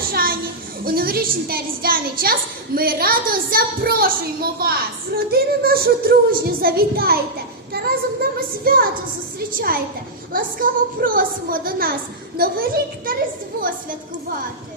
бажання. У новорічний та різдвяний час ми радо запрошуємо вас. В родину нашу дружню завітайте та разом нами свято зустрічайте. Ласкаво просимо до нас Новий рік та Різдво святкувати.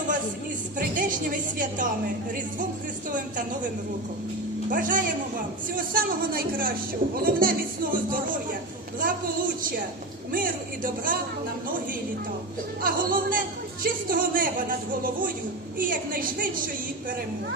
Вітаємо вас із прийдешніми святами, Різдвом Христовим та Новим роком. Бажаємо вам всього самого найкращого, головне міцного здоров'я, благополуччя, миру і добра на многі літа. А головне чистого неба над головою і якнайшвидшої перемоги.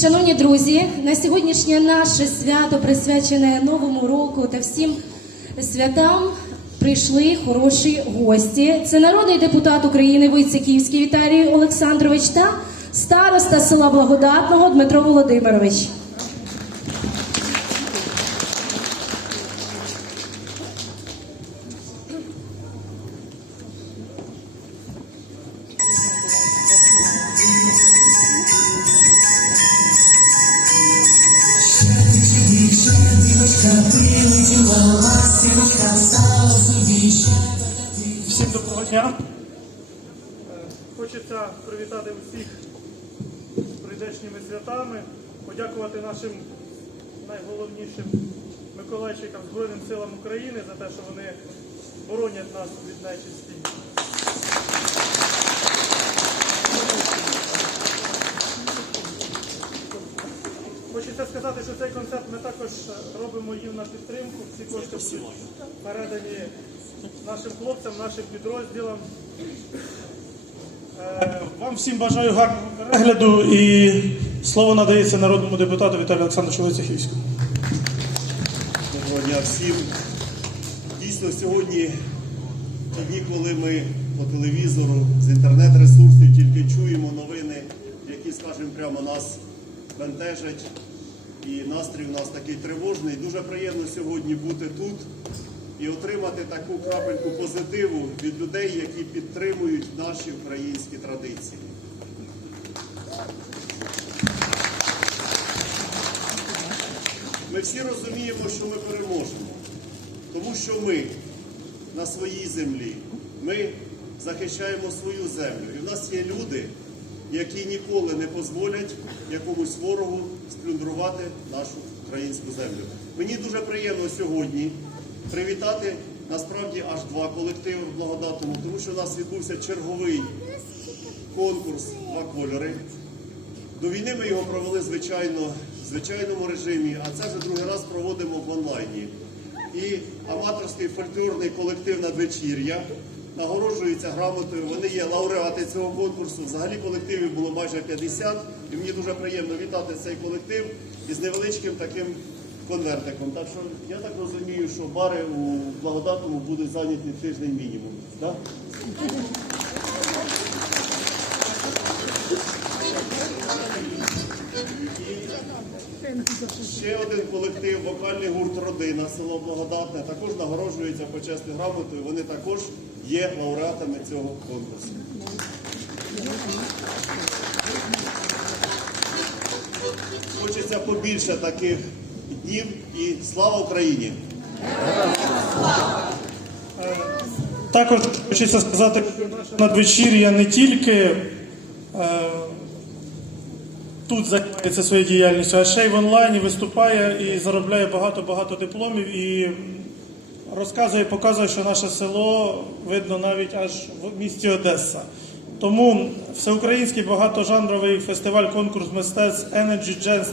Шановні друзі, на сьогоднішнє наше свято присвячене Новому року та всім святам прийшли хороші гості. Це народний депутат України Войцеківський Віталій Олександрович та староста села Благодатного Дмитро Володимирович. Привітати усіх з прийдешніми святами, подякувати нашим найголовнішим Миколайчикам Збройним силам України за те, що вони боронять нас від нечисті. Хочеться сказати, що цей концерт ми також робимо їм на підтримку. Всі кошти будуть передані нашим хлопцям, нашим підрозділам. Вам всім бажаю гарного перегляду і слово надається народному депутату Віталію Олександровичу Войцехівському. Доброго дня всім. Дійсно, сьогодні ті дні, коли ми по телевізору з інтернет-ресурсів тільки чуємо новини, які, скажімо, прямо нас бентежать. І настрій у нас такий тривожний. Дуже приємно сьогодні бути тут і отримати таку крапельку позитиву від людей, які підтримують наші українські традиції. Ми всі розуміємо, що ми переможемо, тому що ми на своїй землі, ми захищаємо свою землю. І в нас є люди, які ніколи не дозволять якомусь ворогу сплюндрувати нашу українську землю. Мені дуже приємно сьогодні привітати насправді аж два колективи в благодатному, тому що у нас відбувся черговий конкурс Два кольори. До війни ми його провели звичайно в звичайному режимі, а це вже другий раз проводимо в онлайні. І аматорський фольклорний колектив надвечір'я нагороджується грамотою. Вони є лауреати цього конкурсу. Взагалі колективів було майже 50. І мені дуже приємно вітати цей колектив із невеличким таким конвертиком. Так що я так розумію, що бари у благодатному будуть зайняті тиждень мінімум. Так? Ще один колектив, вокальний гурт Родина, село Благодатне, також нагороджується почесною грамотою. Вони також є лауреатами цього конкурсу. Хочеться побільше таких днів і слава Україні! Також хочеться сказати, що надвечір'я не тільки е, тут займається своєю діяльністю, а ще й в онлайні виступає і заробляє багато-багато дипломів і розказує, показує, що наше село видно навіть аж в місті Одеса. Тому всеукраїнський багатожанровий фестиваль конкурс мистецтв Energy Jazz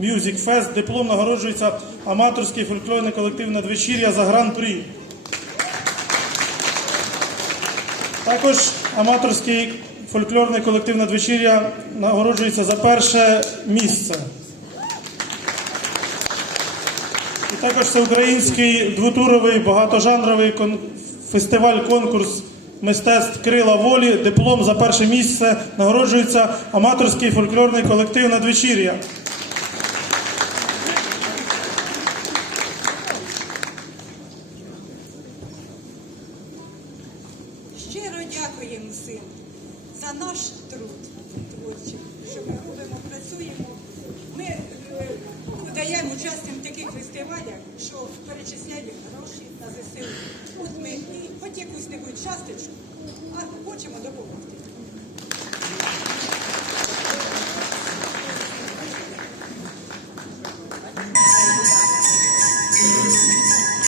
Music Fest диплом нагороджується аматорський фольклорний колектив надвечір'я за гран-прі. Також аматорський фольклорний колектив надвечір'я нагороджується за перше місце. І також всеукраїнський двотуровий багатожанровий кон- фестиваль-конкурс мистецтв Крила Волі. Диплом за перше місце нагороджується аматорський фольклорний колектив надвечір'я. Наш труд творчий, що ми робимо, працюємо. Ми подаємо даємо участь в таких фестивалях, що перечисляємо гроші на ЗСУ. От ми і хоч якусь небудь часточку, а хочемо допомогти.